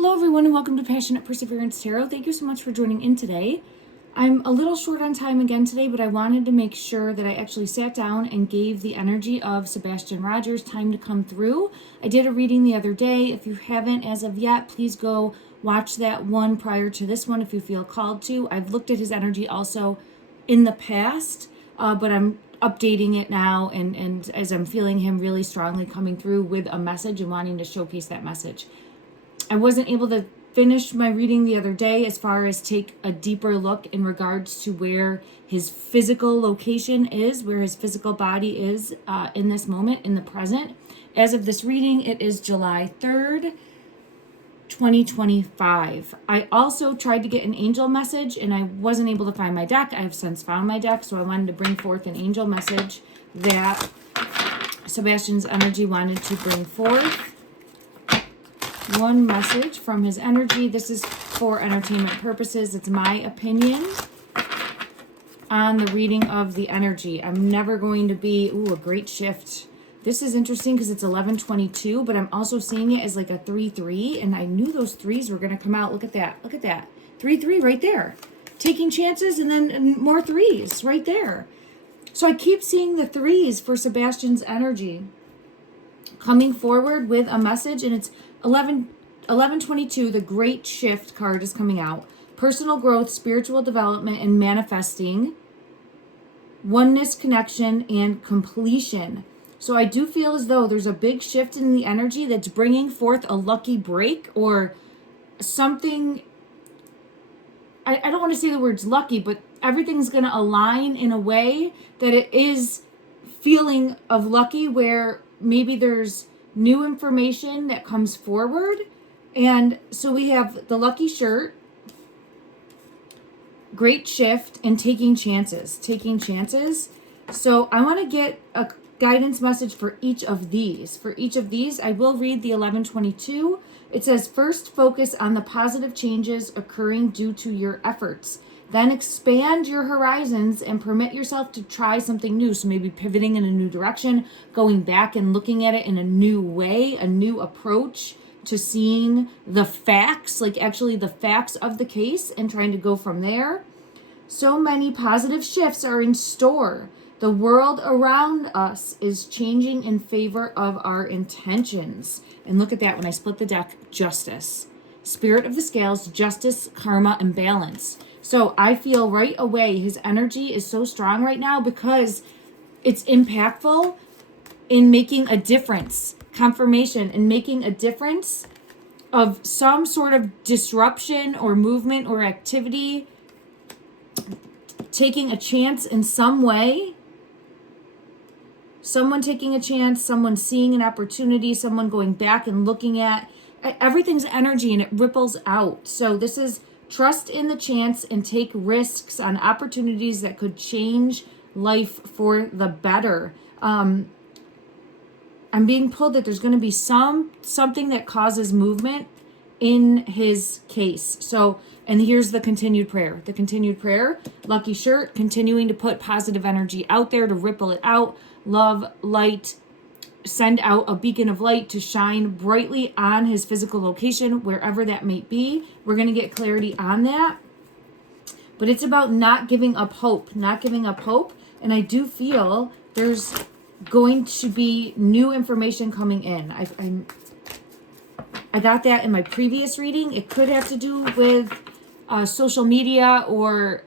Hello everyone and welcome to Passionate Perseverance Tarot. Thank you so much for joining in today. I'm a little short on time again today, but I wanted to make sure that I actually sat down and gave the energy of Sebastian Rogers time to come through. I did a reading the other day. If you haven't as of yet, please go watch that one prior to this one if you feel called to. I've looked at his energy also in the past, but I'm updating it now and as I'm feeling him really strongly coming through with a message and wanting to showcase that message. I wasn't able to finish my reading the other day as far as take a deeper look in regards to where his physical location is, where his physical body is in this moment, in the present. As of this reading, it is July 3rd, 2025. I also tried to get an angel message and I wasn't able to find my deck. I have since found my deck, so I wanted to bring forth an angel message that Sebastian's energy wanted to bring forth. One message from his energy. This is for entertainment purposes. It's my opinion on the reading of the energy. I'm never going to be, a great shift. This is interesting because it's 11:22, but I'm also seeing it as like a 3-3, and I knew those threes were going to come out. Look at that. Look at that. 3-3 right there. Taking chances and then more threes right there. So I keep seeing the threes for Sebastian's energy coming forward with a message, and it's 11:22, the Great Shift card is coming out. Personal growth, spiritual development, and manifesting. Oneness, connection, and completion. So I do feel as though there's a big shift in the energy that's bringing forth a lucky break or something. I don't want to say the words lucky, but everything's going to align in a way that it is feeling of lucky, where maybe there's new information that comes forward. And so we have the lucky shirt, great shift, and taking chances. So I want to get a guidance message for each of these. I will read the 11:22. It says, first focus on the positive changes occurring due to your efforts. Then expand your horizons and permit yourself to try something new. So maybe pivoting in a new direction, going back and looking at it in a new way, a new approach to seeing the facts, like actually the facts of the case, and trying to go from there. So many positive shifts are in store. The world around us is changing in favor of our intentions. And look at that when I split the deck, justice. Spirit of the scales, justice, karma, and balance. So I feel right away his energy is so strong right now because it's impactful in making a difference. Confirmation in making a difference of some sort of disruption or movement or activity. Taking a chance in some way. Someone taking a chance, someone seeing an opportunity, someone going back and looking at everything's energy and it ripples out. So this is trust in the chance and take risks on opportunities that could change life for the better. I'm being pulled that there's going to be something that causes movement in his case. So, and here's the continued prayer. Lucky shirt, continuing to put positive energy out there to ripple it out. Love, light, send out a beacon of light to shine brightly on his physical location, wherever that may be. We're going to get clarity on that. But it's about not giving up hope. And I do feel there's going to be new information coming in. I got that in my previous reading. It could have to do with social media or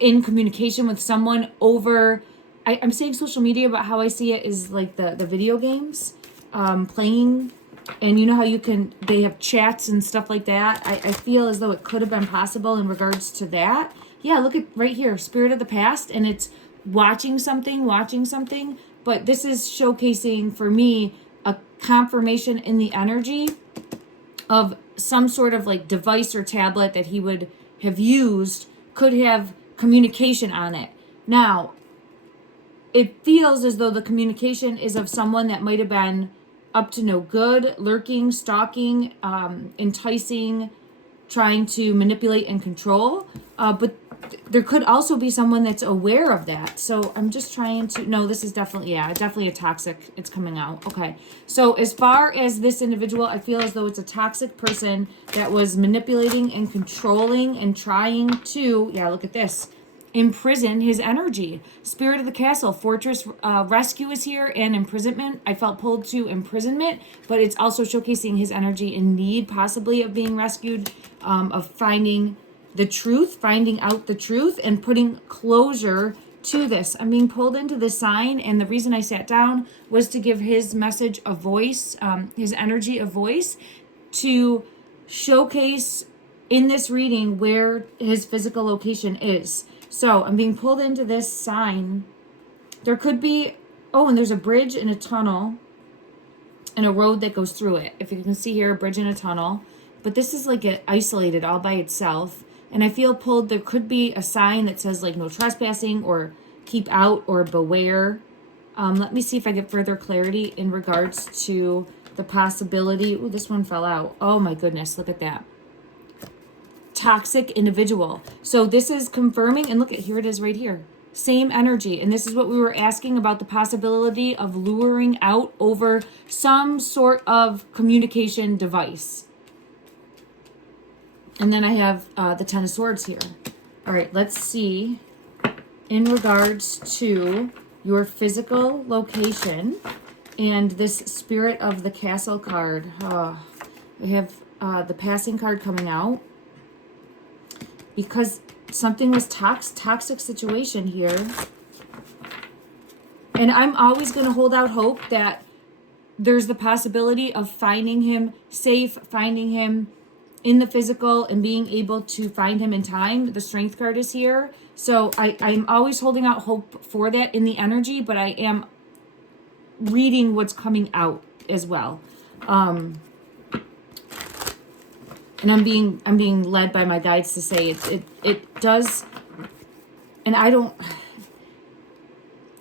in communication with someone over... I'm saying social media, but how I see it is like the video games playing, and you know how they have chats and stuff like that. I feel as though it could have been possible in regards to that. Yeah, look at right here, Spirit of the Past, and it's watching something, but this is showcasing for me a confirmation in the energy of some sort of like device or tablet that he would have used, could have communication on it. Now, it feels as though the communication is of someone that might have been up to no good, lurking, stalking, enticing, trying to manipulate and control. But there could also be someone that's aware of that. So I'm just trying to, no, this is definitely, yeah, definitely a toxic, it's coming out. Okay. So as far as this individual, I feel as though it's a toxic person that was manipulating and controlling and trying to, yeah, look at this, imprison his energy. Spirit of the castle, fortress, rescue is here, and imprisonment. I felt pulled to imprisonment, but it's also showcasing his energy in need, possibly of being rescued, of finding the truth, finding out the truth, and putting closure to this. I'm being pulled into this sign, and the reason I sat down was to give his message a voice, his energy a voice, to showcase in this reading where his physical location is. So I'm being pulled into this sign. There could be, oh, and there's a bridge and a tunnel and a road that goes through it. If you can see here, a bridge and a tunnel. But this is like isolated all by itself. And I feel pulled, there could be a sign that says like no trespassing or keep out or beware. Let me see if I get further clarity in regards to the possibility. Ooh, this one fell out. Oh my goodness, look at that. Toxic individual. So this is confirming, and look at, here it is right here. Same energy. And this is what we were asking about, the possibility of luring out over some sort of communication device. And then I have the Ten of Swords here. All right, let's see in regards to your physical location and this Spirit of the Castle card. We have the Passing card coming out because something was toxic situation here. And I'm always going to hold out hope that there's the possibility of finding him safe, finding him in the physical, and being able to find him in time. The Strength card is here. So I'm always holding out hope for that in the energy, but I am reading what's coming out as well. And I'm being led by my guides to say it does, and I don't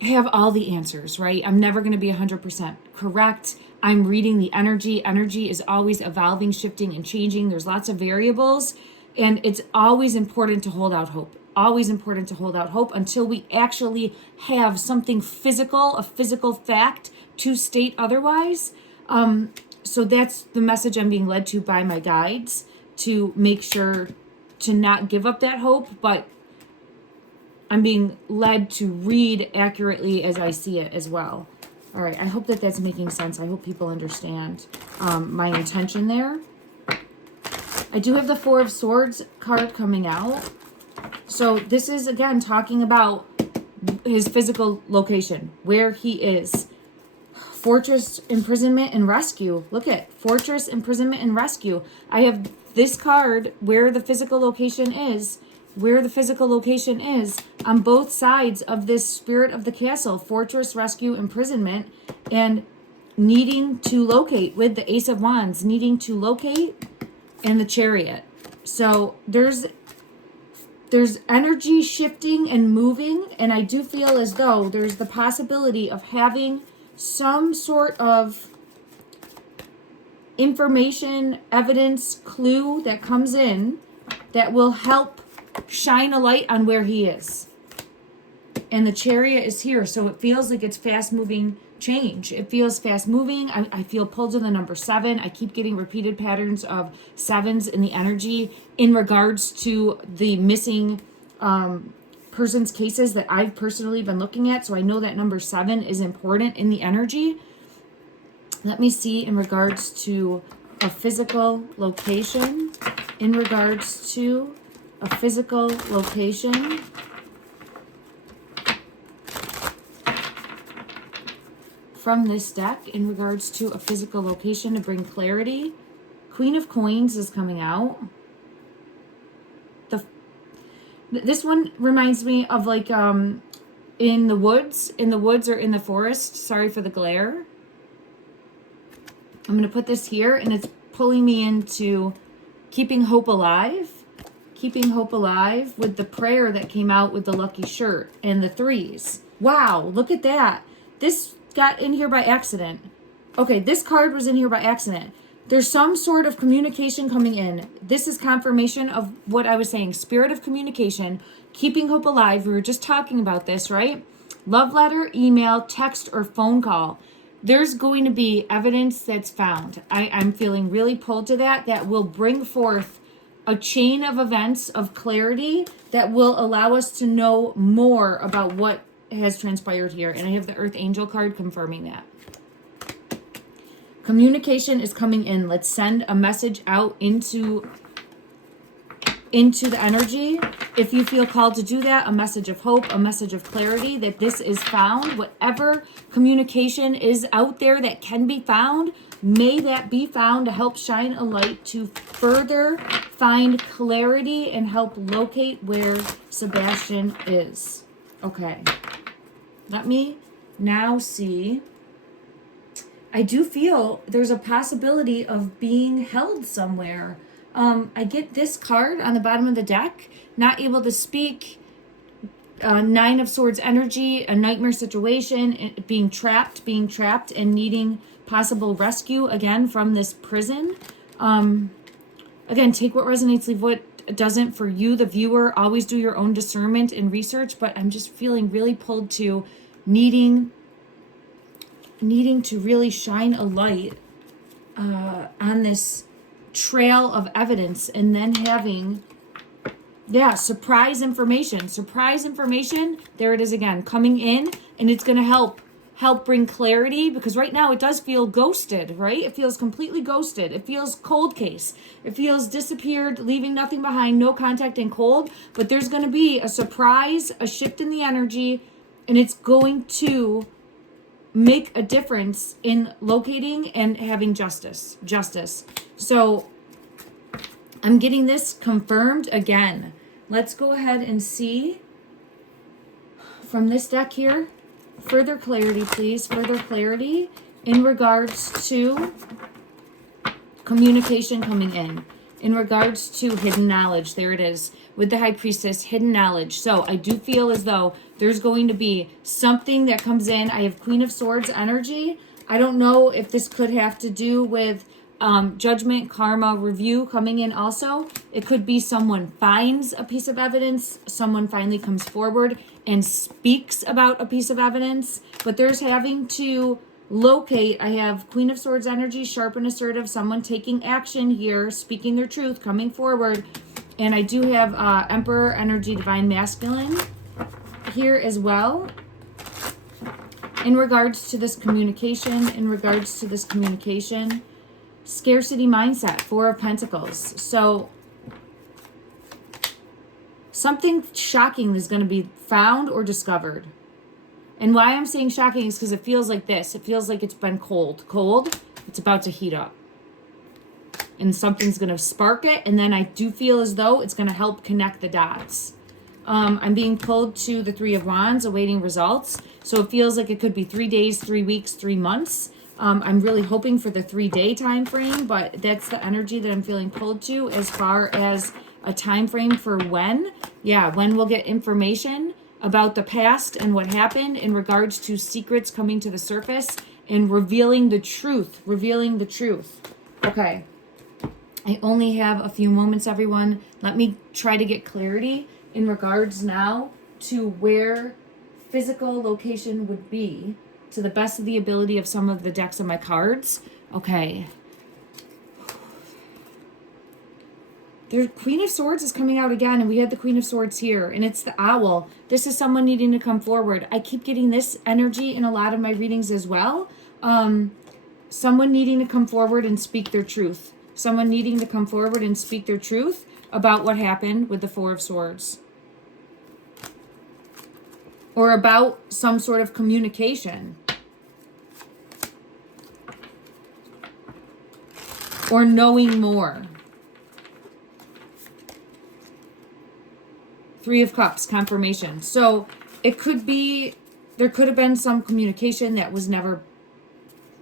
have all the answers, right? I'm never going to be 100% correct. I'm reading the energy. Energy is always evolving, shifting, and changing. There's lots of variables, and it's always important to hold out hope. Always important to hold out hope until we actually have something physical, a physical fact to state otherwise. So that's the message I'm being led to by my guides, to make sure to not give up that hope, but I'm being led to read accurately as I see it as well. All right, I hope that that's making sense. I hope people understand my intention there. I do have the Four of Swords card coming out. So this is, again, talking about his physical location, where he is. Fortress, imprisonment, and rescue. Look at fortress, imprisonment, and rescue. I have this card where the physical location is. Where the physical location is on both sides of this Spirit of the Castle, fortress, rescue, imprisonment, and needing to locate with the Ace of Wands, needing to locate, and the Chariot. So there's energy shifting and moving, and I do feel as though there's the possibility of having some sort of information, evidence, clue that comes in that will help shine a light on where he is. And the Chariot is here, so it feels like it's fast-moving change. It feels fast-moving. I feel pulled to the number 7. I keep getting repeated patterns of 7s in the energy in regards to the missing person's cases that I've personally been looking at. So I know that number 7 is important in the energy. Let me see in regards to a physical location. In regards to a physical location. From this deck, in regards to a physical location to bring clarity. Queen of Coins is coming out. This one reminds me of like in the woods or in the forest. Sorry for the glare. I'm going to put this here, and it's pulling me into keeping hope alive. Keeping hope alive with the prayer that came out with the lucky shirt and the 3s. Wow, look at that. This got in here by accident. Okay, this card was in here by accident. There's some sort of communication coming in. This is confirmation of what I was saying. Spirit of communication, keeping hope alive. We were just talking about this, right? Love letter, email, text, or phone call. There's going to be evidence that's found. I'm feeling really pulled to that will bring forth a chain of events of clarity that will allow us to know more about what has transpired here. And I have the Earth Angel card confirming that. Communication is coming in. Let's send a message out into the energy. If you feel called to do that, a message of hope, a message of clarity, that this is found. Whatever communication is out there that can be found, may that be found to help shine a light to further find clarity and help locate where Sebastian is. Okay. Let me now see. I do feel there's a possibility of being held somewhere. I get this card on the bottom of the deck, not able to speak, Nine of Swords energy, a nightmare situation, being trapped and needing possible rescue again from this prison. Again, take what resonates, leave what doesn't for you, the viewer. Always do your own discernment and research, but I'm just feeling really pulled to needing to really shine a light on this trail of evidence, and then having surprise information. There it is again, coming in, and it's going to help bring clarity, because right now it does feel ghosted, right? It feels completely ghosted. It feels cold case. It feels disappeared, leaving nothing behind, no contact, and cold. But there's going to be a surprise, a shift in the energy, and it's going to make a difference in locating and having justice. So I'm getting this confirmed again. Let's go ahead and see from this deck here. Further clarity, please. Further clarity in regards to communication coming in regards to hidden knowledge. There it is with the High Priestess, hidden knowledge. So I do feel as though there's going to be something that comes in. I have Queen of Swords energy. I don't know if this could have to do with judgment, karma, review coming in also. It could be someone finds a piece of evidence. Someone finally comes forward and speaks about a piece of evidence. But there's having to locate. I have Queen of Swords energy, sharp and assertive, someone taking action here, speaking their truth, coming forward. And I do have Emperor energy, divine masculine here as well. In regards to this communication, scarcity mindset, Four of Pentacles. So something shocking is going to be found or discovered. And why I'm saying shocking is because it feels like this. It feels like it's been cold. It's about to heat up. And something's going to spark it. And then I do feel as though it's going to help connect the dots. I'm being pulled to the Three of Wands, awaiting results. So it feels like it could be 3 days, 3 weeks, 3 months. I'm really hoping for the 3-day time frame, but that's the energy that I'm feeling pulled to as far as a time frame for when. Yeah, when we'll get information about the past and what happened in regards to secrets coming to the surface and revealing the truth. Okay. I only have a few moments, everyone. Let me try to get clarity in regards now to where physical location would be to the best of the ability of some of the decks of my cards. Okay. The Queen of Swords is coming out again, and we had the Queen of Swords here, and it's the Owl. This is someone needing to come forward. I keep getting this energy in a lot of my readings as well. Someone needing to come forward and speak their truth. Someone needing to come forward and speak their truth about what happened with the Four of Swords. Or about some sort of communication. Or knowing more. Three of Cups, confirmation. So it could be, there could have been some communication that was never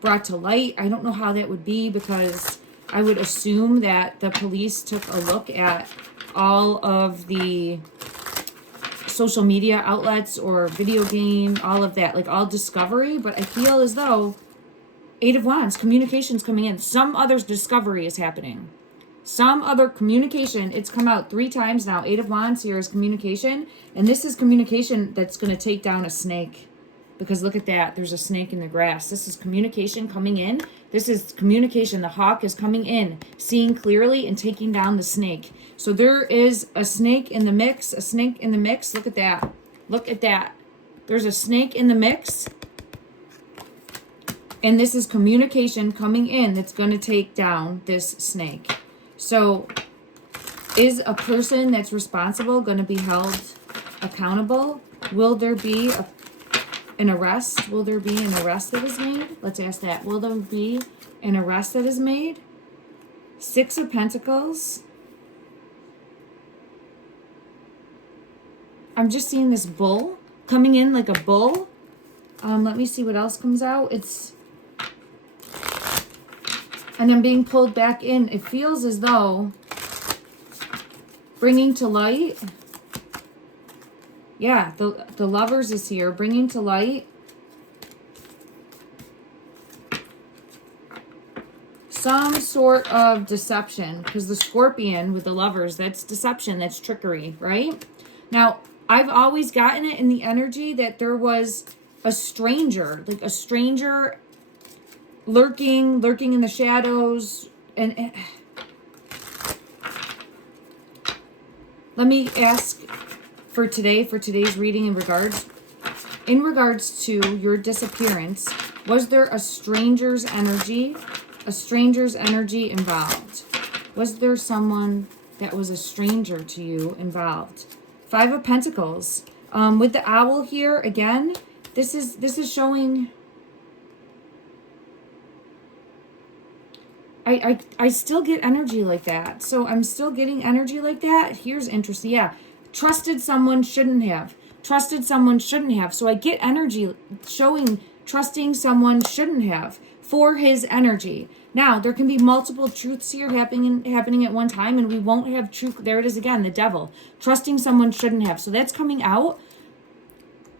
brought to light. I don't know how that would be, because I would assume that the police took a look at all of the social media outlets or video game, all of that, like all discovery. But I feel as though Eight of Wands, communication's coming in. Some other discovery is happening. Some other communication. It's come out 3 times now. Eight of Wands here is communication. And this is communication that's going to take down a snake. Because look at that. There's a snake in the grass. This is communication coming in. This is communication. The hawk is coming in, seeing clearly and taking down the snake. So there is a snake in the mix. A snake in the mix. Look at that. Look at that. There's a snake in the mix. And this is communication coming in that's going to take down this snake. So is a person that's responsible going to be held accountable? Will there be an arrest? Will there be an arrest that is made? Let's ask that. Will there be an arrest that is made? 6 of Pentacles. I'm just seeing this bull coming in like a bull. Let me see what else comes out. And then being pulled back in. It feels as though bringing to light. Yeah, the Lovers is here, bringing to light some sort of deception. Because the Scorpion with the Lovers, that's deception, that's trickery, right? Now, I've always gotten it in the energy that there was a stranger, like a stranger lurking in the shadows. And let me ask for today's reading in regards to your disappearance, was there a stranger's energy involved? Was there someone that was a stranger to you involved? 5 of Pentacles. With the owl here, again, this is showing. I still get energy like that. So I'm still getting energy like that. Here's interesting. Yeah. Trusted someone shouldn't have. Trusted someone shouldn't have. So I get energy showing trusting someone shouldn't have for his energy. Now, there can be multiple truths here happening at one time, and we won't have truth. There it is again, the devil. Trusting someone shouldn't have. So that's coming out.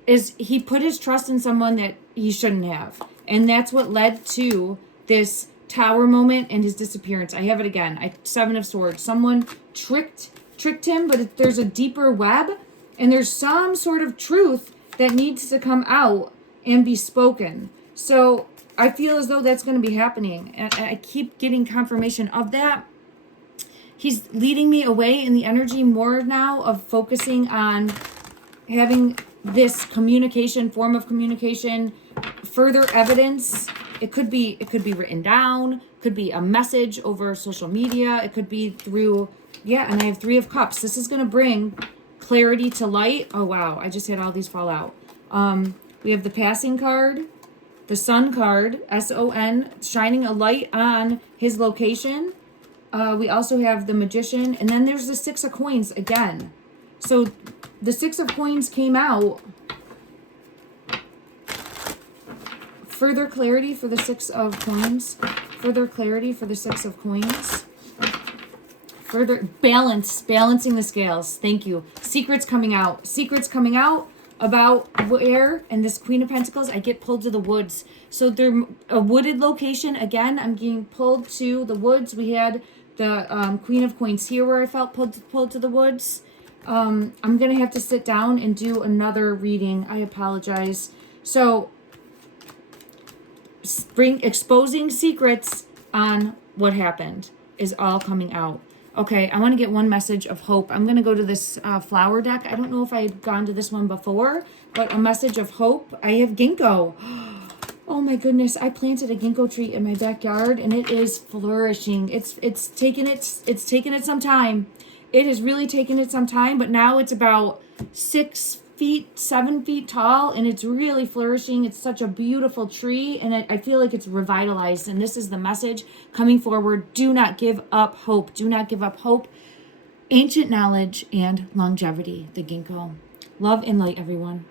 Is he put his trust in someone that he shouldn't have. And that's what led to this Tower moment and his disappearance. I have it again. 7 of Swords. Someone tricked him, but there's a deeper web, and there's some sort of truth that needs to come out and be spoken. So I feel as though that's going to be happening, and I keep getting confirmation of that. He's leading me away in the energy more now of focusing on having this form of communication, further evidence. It could be written down, could be a message over social media, it could be through, yeah, and I have 3 of Cups. This is going to bring clarity to light. Oh, wow, I just had all these fall out. We have the Passing card, the Sun card, S-O-N, shining a light on his location. We also have the Magician, and then there's the 6 of Coins again. So the 6 of Coins came out. Further clarity for the 6 of Coins. Further clarity for the 6 of Coins. Further balancing the scales. Thank you. Secrets coming out. Secrets coming out about where, and this Queen of Pentacles, I get pulled to the woods. So they're a wooded location. Again, I'm getting pulled to the woods. We had the Queen of Coins here where I felt pulled to the woods. I'm going to have to sit down and do another reading. I apologize. So exposing secrets on what happened is all coming out. Okay, I want to get one message of hope. I'm going to go to this flower deck. I don't know if I had gone to this one before, but a message of hope. I have ginkgo. Oh my goodness, I planted a ginkgo tree in my backyard and it is flourishing. It's taken it some time. It has really taken it some time, but now it's about 7 feet tall, and it's really flourishing. It's such a beautiful tree, and I feel like it's revitalized, and this is the message coming forward. Do not give up hope. Do not give up hope. Ancient knowledge and longevity, the ginkgo. Love and light, everyone.